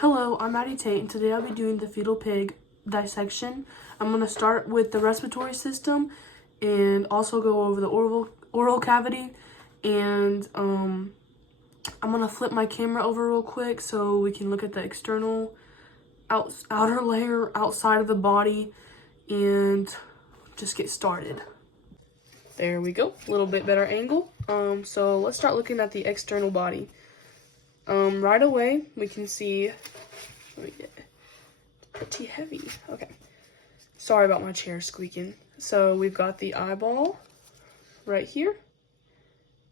Hello, I'm Maddie Tate, and today I'll be doing the fetal pig dissection. I'm going to start with the respiratory system and also go over the oral cavity. And I'm going to flip my camera over real quick so we can look at the external outer layer outside of the body and just get started. There we go, a little bit better angle. So let's start looking at the external body. Right away, we can see, let me get pretty heavy. Okay, sorry about my chair squeaking. So we've got the eyeball right here,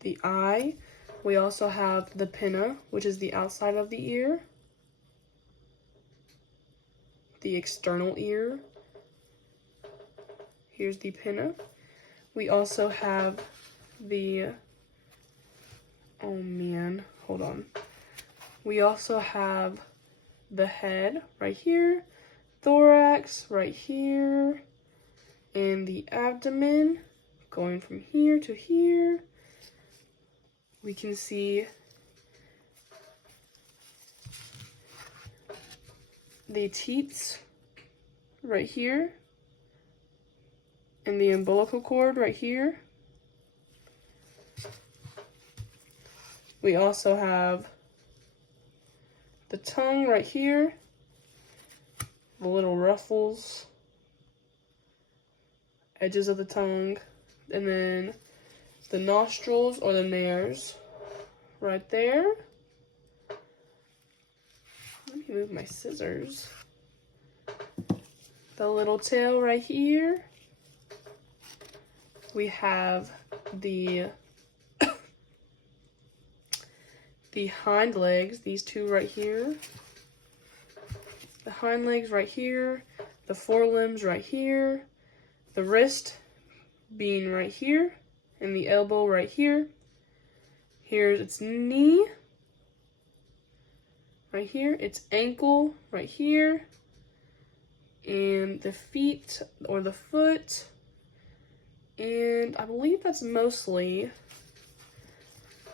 the eye. We also have the pinna, which is the outside of the ear, the external ear. Here's the pinna. We also have the, oh man, hold on. We also have the head right here, thorax right here, and the abdomen going from here to here. We can see the teats right here, and the umbilical cord right here. We also have the tongue right here, the little ruffles, edges of the tongue, and then the nostrils or the nares right there. Let me move my scissors. The little tail right here. We have the hind legs, these two right here, the hind legs right here, the forelimbs right here, the wrist being right here, and the elbow right here. Here's its knee right here, its ankle right here, and the feet or the foot, and I believe that's mostly.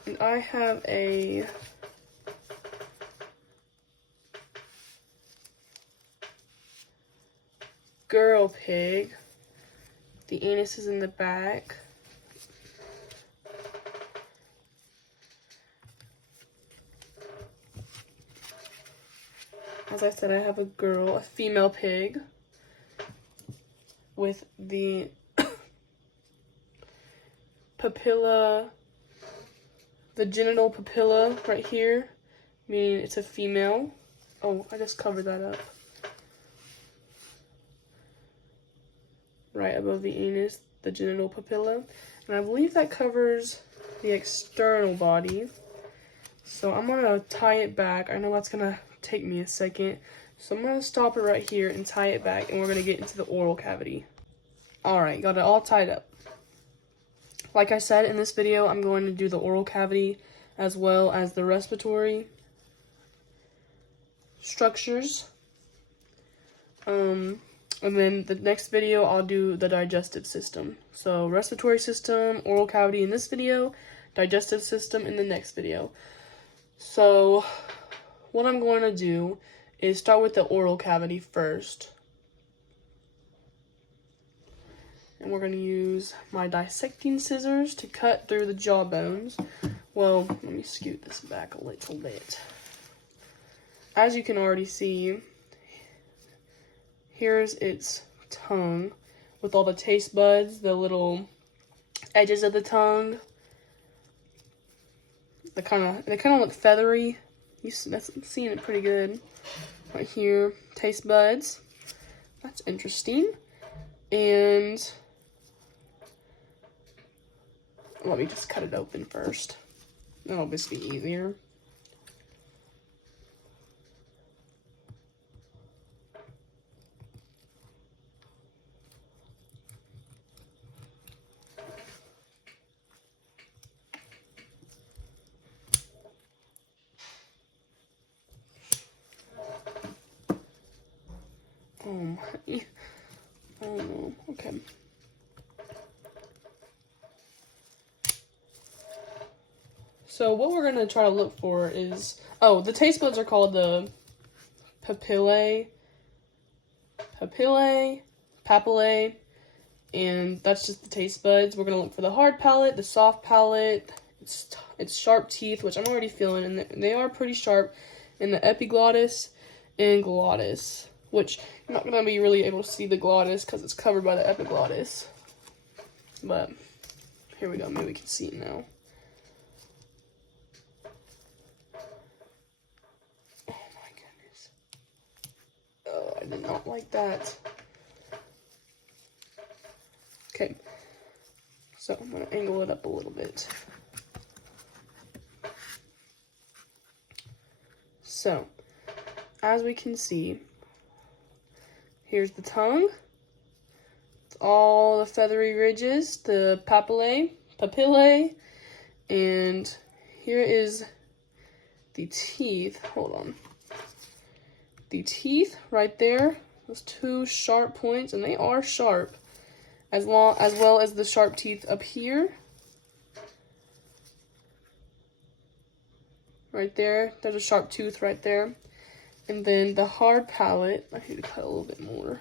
And I have a girl pig. The anus is in the back. As I said, I have a female pig with the papilla, the genital papilla right here, meaning it's a female. Oh, I just covered that up. Right above the anus, the genital papilla. And I believe that covers the external body. So I'm gonna tie it back. I know that's gonna take me a second. So I'm gonna stop it right here and tie it back, and we're gonna get into the oral cavity. Alright, got it all tied up. Like I said, in this video, I'm going to do the oral cavity as well as the respiratory structures. And then the next video, I'll do the digestive system. So respiratory system, oral cavity in this video, digestive system in the next video. So what I'm going to do is start with the oral cavity first. And we're going to use my dissecting scissors to cut through the jaw bones. Well, let me scoot this back a little bit. As you can already see, here's its tongue with all the taste buds, the little edges of the tongue. They kind of look feathery. That's seeing it pretty good. Right here, taste buds. That's interesting. And let me just cut it open first. That'll just be easier. Oh my. Oh no. Okay. So what we're going to try to look for is, oh, the taste buds are called the papillae, papillae, and that's just the taste buds. We're gonna look for the hard palate, the soft palate, its sharp teeth, which I'm already feeling, and they are pretty sharp, and the epiglottis and glottis, which you're not gonna be really able to see the glottis because it's covered by the epiglottis. But here we go. Maybe we can see it now. Oh my goodness. Oh, I did not like that. Okay. So I'm going to angle it up a little bit. So, as we can see, here's the tongue. It's all the feathery ridges, the papillae, and here is the teeth. Hold on. The teeth right there, those two sharp points, and they are sharp, as well as the sharp teeth up here. Right there, there's a sharp tooth right there. And then the hard palate, I need to cut a little bit more.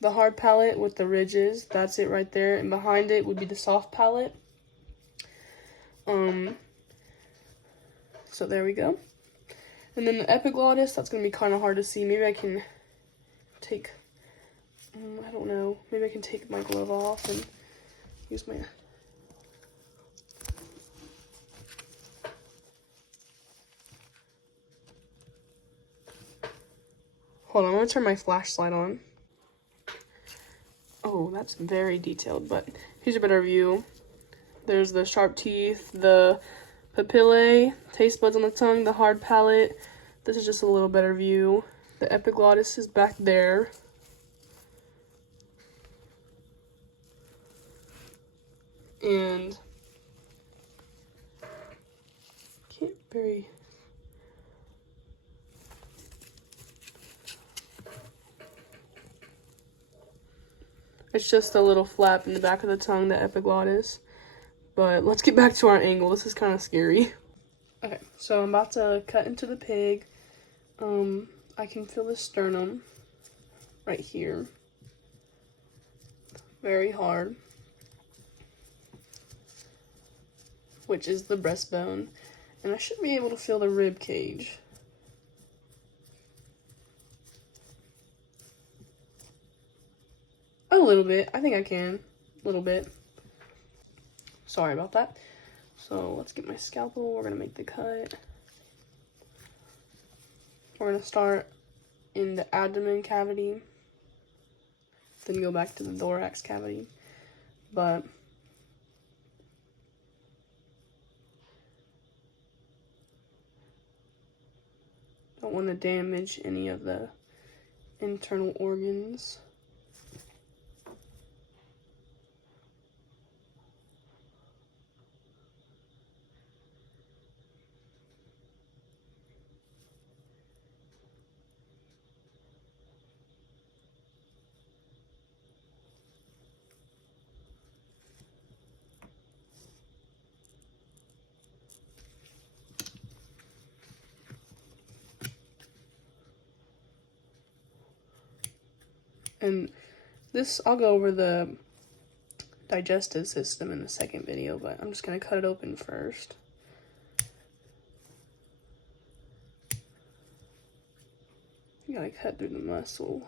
The hard palate with the ridges, that's it right there, and behind it would be the soft palate. So there we go. And then the epiglottis, that's going to be kind of hard to see. Maybe I can take, I don't know, maybe I can take my glove off and use my... Hold on, I'm going to turn my flashlight on. Oh, that's very detailed, but here's a better view. There's the sharp teeth, the papillae, taste buds on the tongue, the hard palate. This is just a little better view. The epiglottis is back there. And can't very... It's just a little flap in the back of the tongue, the epiglottis. But let's get back to our angle. This is kind of scary. Okay, so I'm about to cut into the pig. I can feel the sternum right here. Very hard. Which is the breastbone. And I should be able to feel the rib cage. A little bit. I think I can. A little bit. Sorry about that. So let's get my scalpel. We're going to make the cut. We're going to start in the abdomen cavity. Then go back to the thorax cavity. But don't want to damage any of the internal organs. And this, I'll go over the digestive system in the second video, but I'm just going to cut it open first. You gotta cut through the muscle.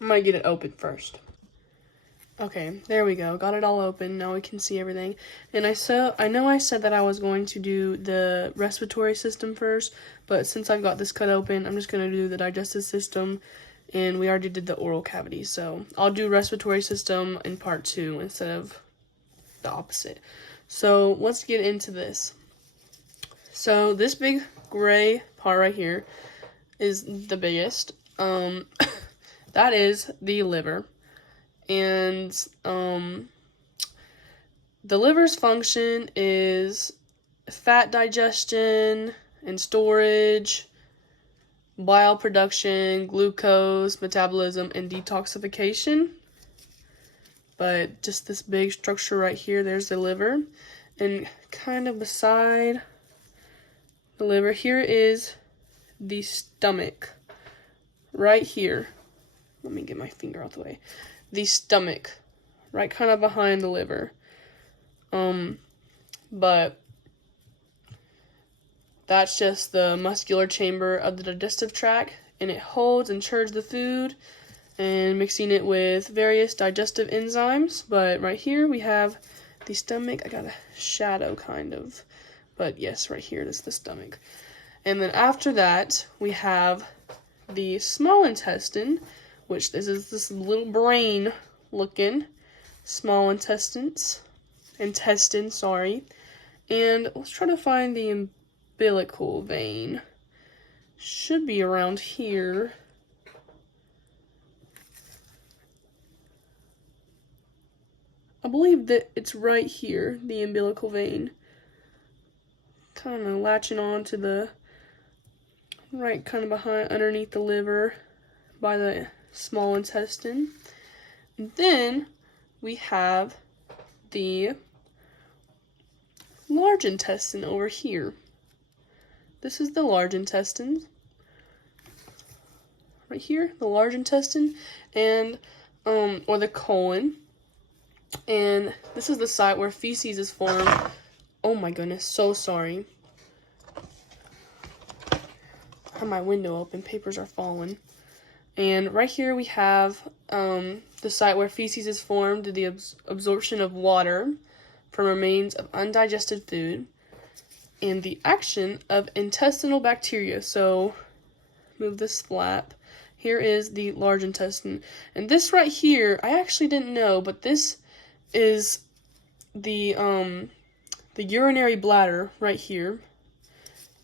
I'm gonna get it open first. Okay, there we go. Got it all open. Now we can see everything. And I know I said that I was going to do the respiratory system first, but since I've got this cut open, I'm just gonna do the digestive system, and we already did the oral cavity. So I'll do respiratory system in part 2 instead of the opposite. So let's get into this. So this big gray part right here is the biggest. That is the liver. And the liver's function is fat digestion and storage, bile production, glucose, metabolism, and detoxification. But just this big structure right here, there's the liver. And kind of beside the liver, here is the stomach. Right here. Let me get my finger out the way. The stomach. Right kind of behind the liver. But that's just the muscular chamber of the digestive tract, and it holds and churns the food and mixing it with various digestive enzymes. But right here we have the stomach. I got a shadow kind of, but yes, right here is the stomach. And then after that we have the small intestine, which this is this little brain looking small intestine, sorry. And let's try to find the umbilical vein. Should be around here. I believe that it's right here, the umbilical vein. Kind of latching on to the right kind of behind, underneath the liver by the small intestine. And then we have the large intestine over here. This is the large intestine. Right here, the large intestine, and or the colon. And this is the site where feces is formed. Oh my goodness, so sorry. I have my window open, papers are falling. And right here we have the site where feces is formed, the absorption of water from remains of undigested food, and the action of intestinal bacteria. So move this flap. Here is the large intestine. And this right here, I actually didn't know, but this is the urinary bladder right here.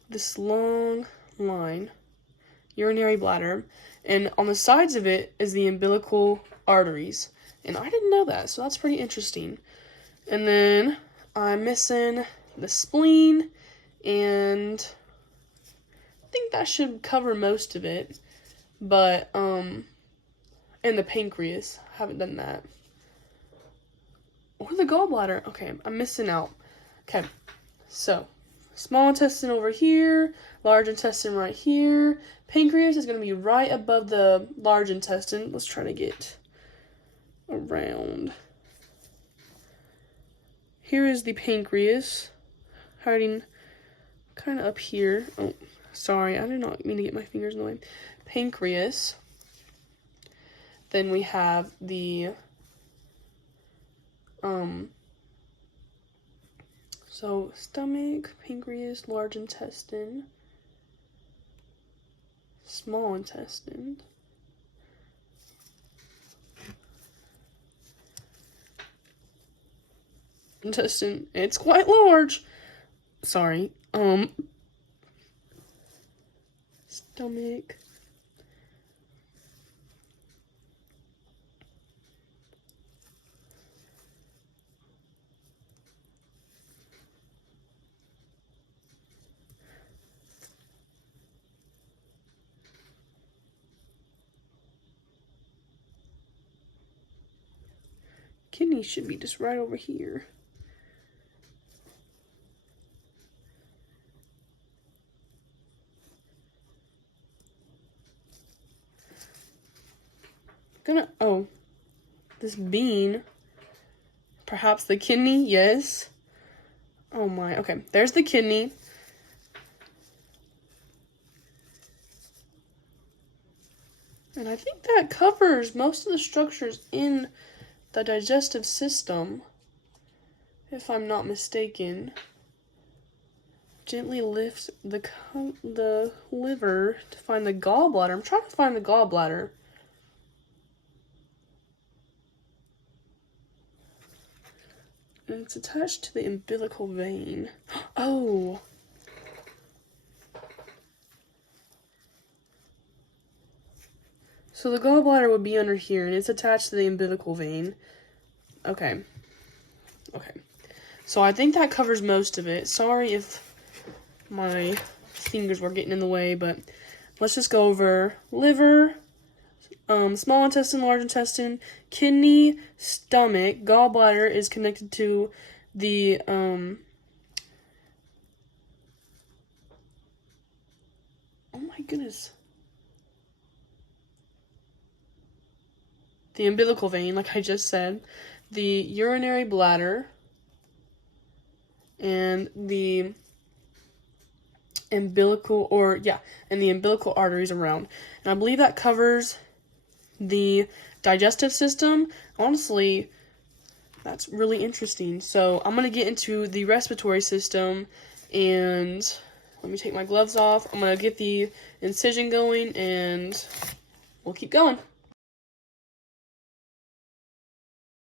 This long line, urinary bladder, and on the sides of it is the umbilical arteries. And I didn't know that, so that's pretty interesting. And then I'm missing the spleen, and I think that should cover most of it. But and the pancreas, I haven't done that. Or the gallbladder. Okay, I'm missing out. Okay, so small intestine over here, large intestine right here. Pancreas is going to be right above the large intestine. Let's try to get around. Here is the pancreas, hiding kind of up here. Oh, sorry, I did not mean to get my fingers in the way. Pancreas. Then we have the so stomach, pancreas, large intestine, small intestine, intestine. It's quite large. Sorry. Stomach. Kidney should be just right over here. This bean, perhaps the kidney, yes. Oh my, okay, there's the kidney. And I I think that covers most of the structures in the digestive system, if I'm not mistaken. Gently lift the liver to find the gallbladder. I'm trying to find the gallbladder. And it's attached to the umbilical vein. Oh! So the gallbladder would be under here, and it's attached to the umbilical vein. Okay. Okay. So I think that covers most of it. Sorry if my fingers were getting in the way, but let's just go over liver, small intestine, large intestine, kidney, stomach. Gallbladder is connected to the, oh my goodness. The umbilical vein, like I just said, the urinary bladder, and the umbilical, and the umbilical arteries around. And I believe that covers the digestive system. Honestly, that's really interesting. So I'm going to get into the respiratory system, and let me take my gloves off. I'm going to get the incision going, and we'll keep going.